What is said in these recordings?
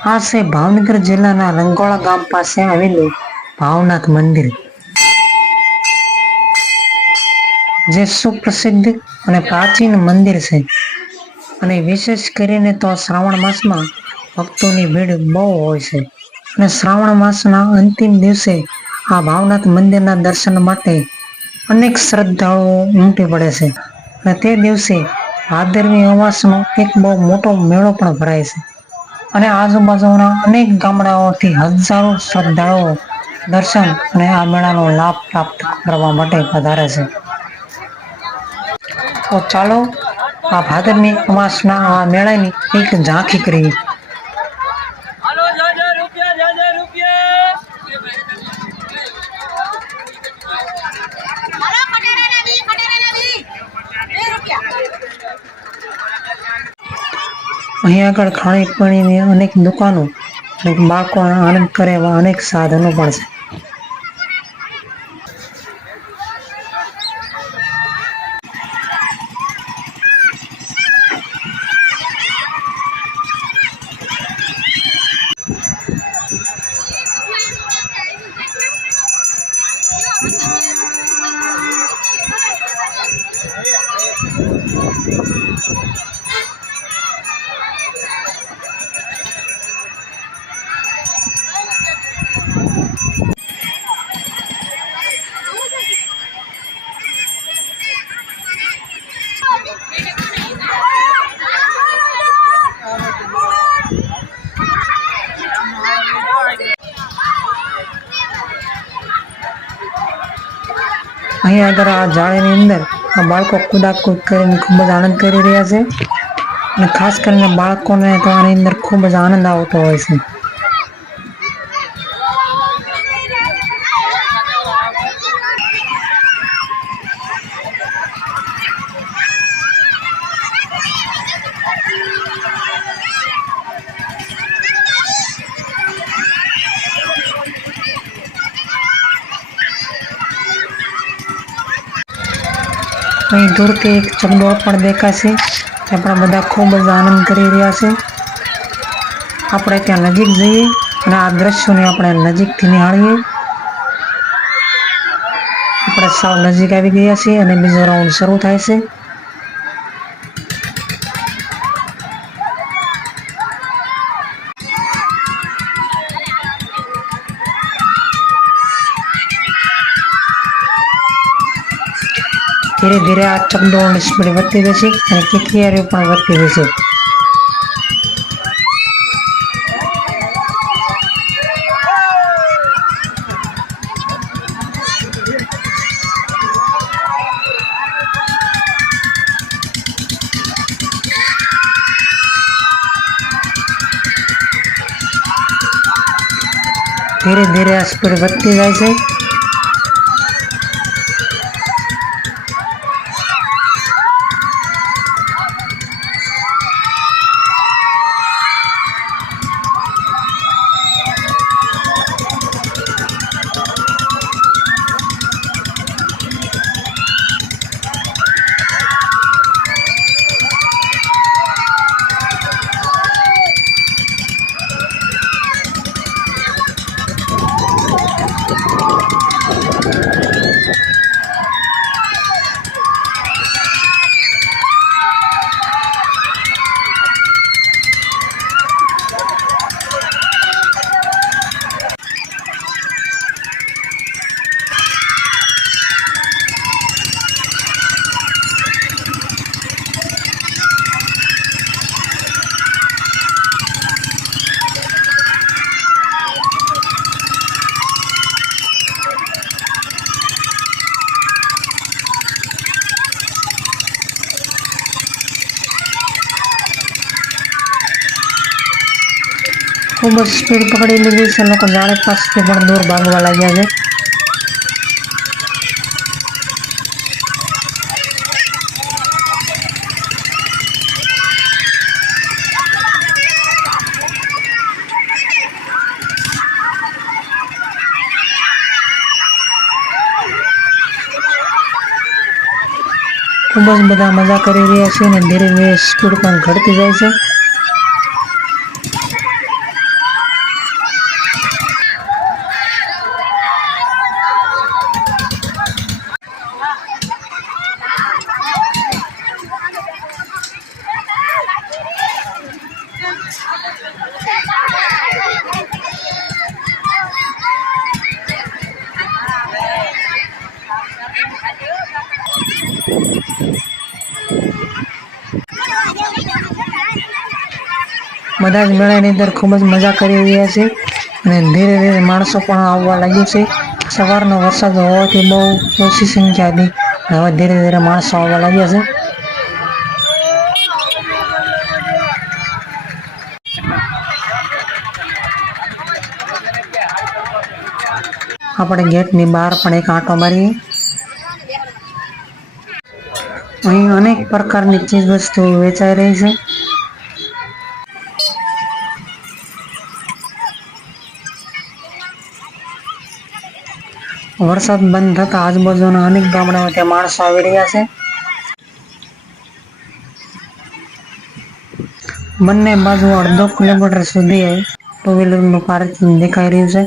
આ છે ભાવનગર જિલ્લાના રંગોળા ગામ પાસે આવેલું ભાવનાથ મંદિર જે સુપ્રસિદ્ધ અને પ્રાચીન મંદિર છે અને વિશેષ કરીને તો શ્રાવણ માસમાં ભક્તોની ભીડ બહુ હોય છે અને શ્રાવણ માસના અંતિમ દિવસે આ ભાવનાથ મંદિરના દર્શન માટે અનેક શ્રદ્ધાળુઓ ઉમટી પડે છે અને તે દિવસે ભાદરવી અમાસનો એક બહુ મોટો મેળો પણ ભરાય છે અને આજુબાજુના અનેક ગામડાઓથી હજારો શ્રદ્ધાળુઓ દર્શન અને આ મેળાનો લાભ પ્રાપ્ત કરવા માટે વધારે છે. તો ચાલો, આ ભાદરની અમાસના આ મેળાની એક ઝાંખી કરીએ. અહીં આગળ ખાણીપીણીની અનેક દુકાનો અને બાળકો આનંદ કરે એવા અનેક સાધનો પણ છે. અહીં આગળ આ જાળીની અંદર આ બાળકો કુદાકુદ કરીને ખૂબ જ આનંદ કરી રહ્યા છે. અને ખાસ કરીને બાળકોને તો આની અંદર ખૂબ જ આનંદ આવતો હોય છે. અહીં દૂરથી એક ચકડોળ પણ દેખાશે ત્યાં પણ બધા ખૂબ જ આનંદ કરી રહ્યા છે. આપણે ત્યાં નજીક જઈએ અને આ દ્રશ્યોને આપણે નજીકથી નિહાળીએ. આપણે સાવ નજીક આવી ગયા છીએ અને બીજો રાઉન્ડ શરૂ થાય છે. ધીરે ધીરે આ ચકડોળની સ્પીડ વધતી જશે અને કિકિયારીઓ પણ વધતી જશે. ધીરે ધીરે આ સ્પીડ વધતી જાય છે. ખૂબ જ સ્પીડ પકડી લીધી છે લોકો જાળે પાસેથી પણ દૂર ભાગવા લાગ્યા છે ખૂબ જ બધા મજા કરી રહ્યા છે અને ધીરે ધીરે સ્પીડ પણ ઘટતી જાય છે બધા જ મેળાની અંદર ખૂબ જ મજા કરી રહ્યા છે અને ધીરે ધીરે માણસો પણ આવવા લાગ્યું છે. સવારનો વરસાદ હોવાથી બહુ ઓછી સંખ્યા હતી હવે ધીરે ધીરે માણસો આવવા લાગ્યા છે. આપણે ગેટની બહાર પણ એક આંટો મારીએ. અહીં અનેક પ્રકારની ચીજ વસ્તુઓ વેચાઈ રહી છે. વરસાદ બંધ થતા આજુબાજુના અનેક ગામડામાંથી માણસો આવી રહ્યા છે. બંને બાજુ અડધો કિલોમીટર સુધી ટુ વ્હીલરનું પાર્કિંગ દેખાઈ રહ્યું છે.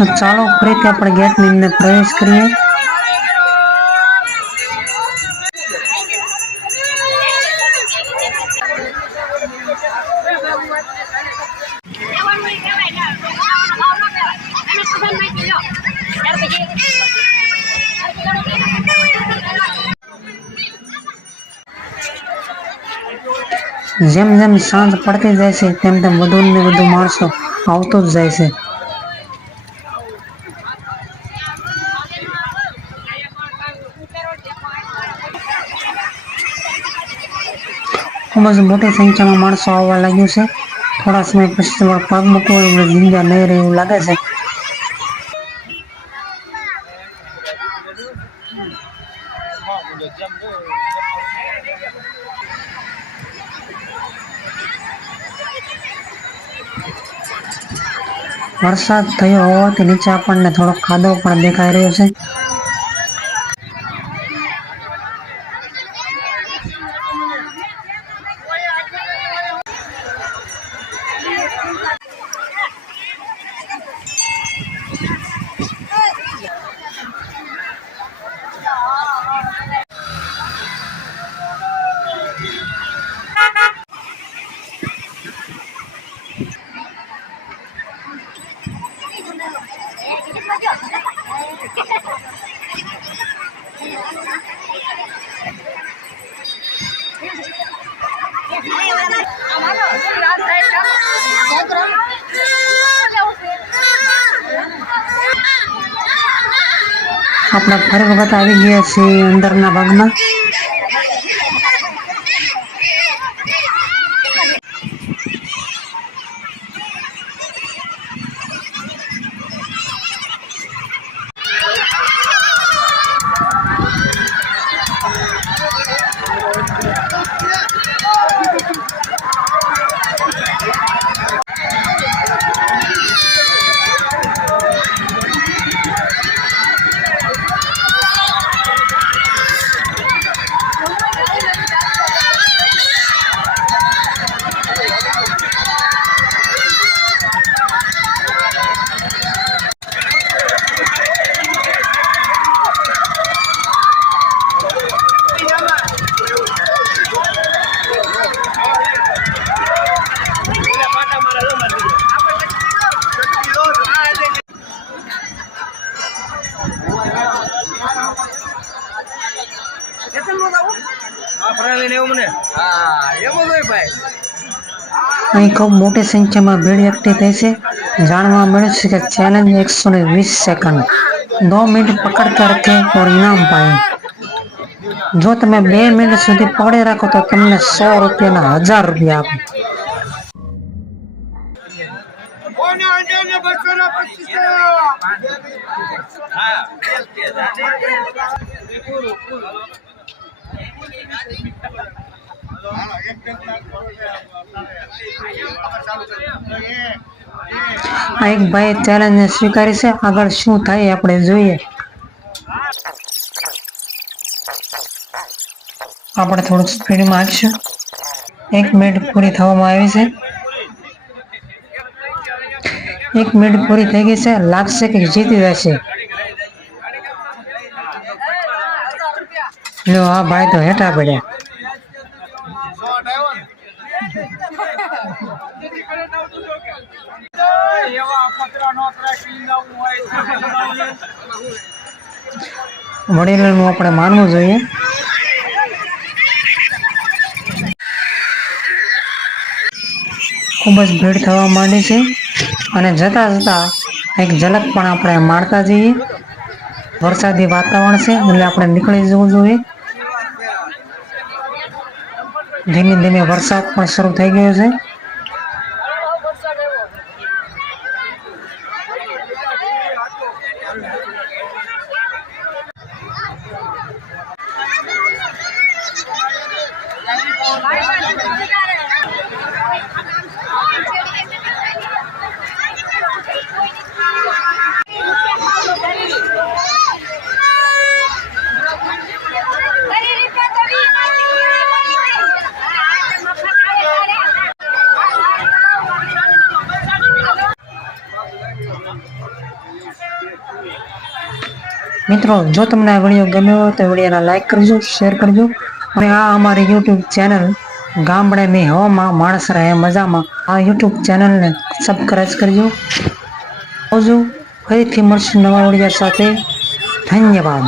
તો ચાલો ફરીથી આપણે ગેટની અંદર પ્રવેશ કરીએ ને. ન જેમ જેમ સાંજ પડતી જાય છે, તેમ તેમ વધુ ને વધુ માણસો આવતો જ જાય છે ખૂબ જ મોટી સંખ્યામાં માણસો આવવા લાગ્યું છે. થોડા સમય પછી પગ મૂકવો એવું જિંદા નહીં રહે એવું લાગે છે. વરસાદ થયો હોવાથી નીચે આપણને થોડો ખાધો પણ દેખાઈ રહ્યો છે. આપણે ફરી વખત આવી ગયા છીએ અંદરના ભાગમાં. અહીં ખૂબ મોટી સંખ્યામાં ભીડ એકઠી થઈ છે જાણવા મળ્યું છે કે ચેલેન્જ એકસો ને વીસ સેકન્ડ દો મિનિટ પકડ કર રખે ઓર ઇનામ પાએ જો તમે બે મિનિટ સુધી પકડી રાખો તો તમને સો રૂપિયાના હજાર રૂપિયા આપે આ એક ભાઈ ચેલેન્જને સ્વીકારી છે. આગળ શું થાય આપણે જોઈએ. આપણે થોડુંક સ્પીડમાં આવીશું. એક મિનિટ પૂરી થવામાં આવી છે. એક મિનિટ પૂરી થઈ ગઈ છે. લાગશે કે જીતી જશે. લો આ ભાઈ તો હેઠા પડ્યા એવા પતરા નોતરા કિલ્લાવું હોય વડીલોનું આપણે માનવું જોઈએ. ખૂબ જ ભીડ થવા માંડી છે અને જતા જતા એક ઝલક પણ આપણે મારતા જઈએ. વરસાદી વાતાવરણ છે એટલે આપણે નીકળી જવું જોઈએ. ધીમે ધીમે વરસાદ પણ શરૂ થઈ ગયો છે. મિત્રો, જો તમને આ વીડિયો ગમ્યો હોય તો વિડીયોને લાઈક કરજો શેર કરજો. અને આ અમારી યુટ્યુબ ચેનલ ગામડે મેં હવામાં માણસ રહે મજામાં. આ યુટ્યુબ ચેનલને સબસ્ક્રાઈબ કરજો. આવજો. ફરીથી મળશું નવા વીડિયો સાથે. ધન્યવાદ.